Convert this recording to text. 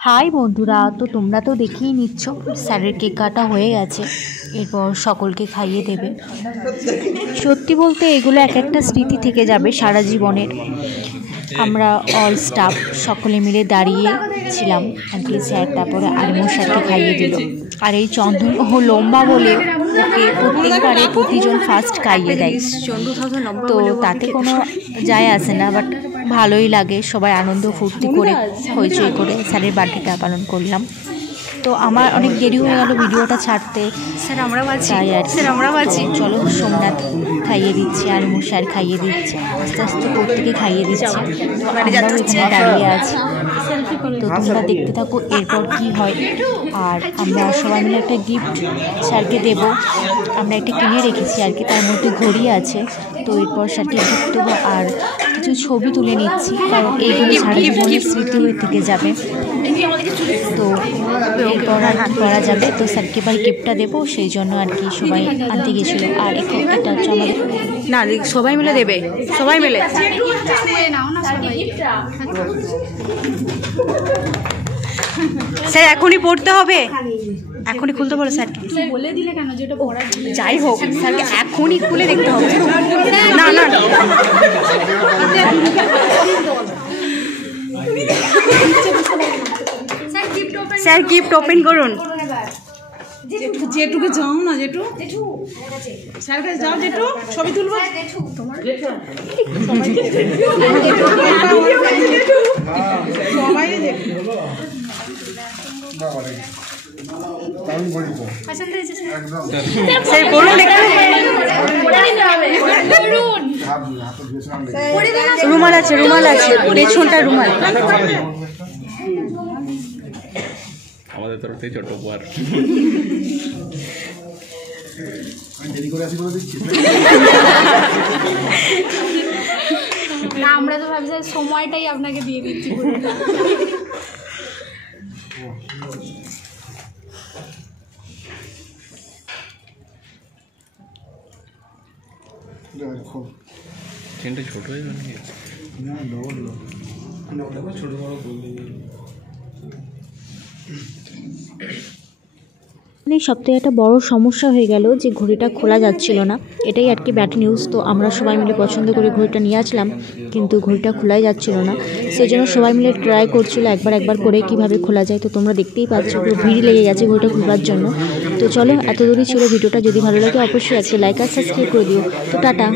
High বন্ধুরা, তো তোমরা তো দেখেই নিচ্ছ স্যারের কেক কাটা হয়ে গেছে। এরপর সকলকে খাইয়ে দেবে। সত্যি বলতে এগুলো এক একটা স্মৃতি থেকে যাবে সারা জীবনের। আমরা অল স্টাফ সকলে মিলে দাঁড়িয়েছিলাম আর কি। স্যার তারপরে আরিমুর স্যারকে খাইয়ে দিল। আর এই চন্দন ও লম্বা বলে ওকে প্রত্যেকবারে প্রতিজন ফার্স্ট খাইয়ে দেয়। তো তাতে কোনো যায় আসে না, বাট ভালোই লাগে। সবাই আনন্দ ফুর্তি করে হইচই করে স্যারের বার্থডেটা পালন করলাম। তো আমার অনেক দেরি হয়ে গেল ভিডিওটা ছাড়তে। স্যার আমরা বাঁচি, তাই আর স্যার আমরা বাঁচি। চলো সোমনাথ খাইয়ে দিচ্ছে, আর স্যার খাইয়ে দিচ্ছে, আস্তে আস্তে প্রত্যেকে খাইয়ে দিচ্ছে। আমরাও এখানে দাঁড়িয়ে আছি। তো তোমরা দেখতে থাকো এরপর কি হয়। আর আমরা সবাই মিলে একটা গিফট স্যারকে দেব। আমরা একটা কিনে রেখেছি আর কি, তার মধ্যে ঘড়ি আছে। তো এরপর স্যারকে গিফট দেবো আর কিছু ছবি তুলে নিচ্ছি, কারণ এইগুলো সারা জীবনের স্মৃতি হয়ে থেকে যাবে। তো এরপর আর কি করা যাবে। তো স্যারকে এবার গিফটটা দেবো, সেই জন্য আর কি সবাই আনতে গেছিলো। আর এটা হচ্ছে আমাদের না, সবাই মিলে দেবে, সবাই মিলে। স্যার এখনই পড়তে হবে, এখনই খুলতে বলো স্যারকে। বলে দিলে কেন যেটা পড়ার? যাই হোক, স্যারকে এখনই খুলে দেখতে হবে। না না স্যার গিফট ওপেন করুন। জেঠুকে যাও না, জেঠু স্যার কাছে যাও, জেঠু ছবি তুলবো। সবাই স্যার বলুন একটু। রুমাল আছে, রুমাল আছে, পেছনটা রুমাল। আমাদের তরফ থেকে ছোট উপহার। না, আমরা তো ভাবছি সময়টাই আপনাকে দিয়ে দিচ্ছি। চেনটা ছোট হয়ে যাবে নাকি? না, ছোট বড় বললে সবথেকে একটা বড় সমস্যা হয়ে গেল যে ঘড়িটা খোলা যাচ্ছিল না। এটাই আর কি ব্যাড নিউজ। তো আমরা সবাই মিলে পছন্দ করে ঘড়িটা নিয়ে আসলাম, কিন্তু ঘড়িটা খোলাই যাচ্ছিল না। সেই জন্য সবাই মিলে ট্রাই করছিল একবার করে কিভাবে খোলা যায়। তো তোমরা দেখতেই পাচ্ছ পুরো ভিড় লেগে গেছে ঘড়িটা খোলার জন্য। তো চলো, এত দূরই ছিল ভিডিওটা। যদি ভালো লাগে অবশ্যই একটা লাইক আর সাবস্ক্রাইব করে দিও। তো টাটা।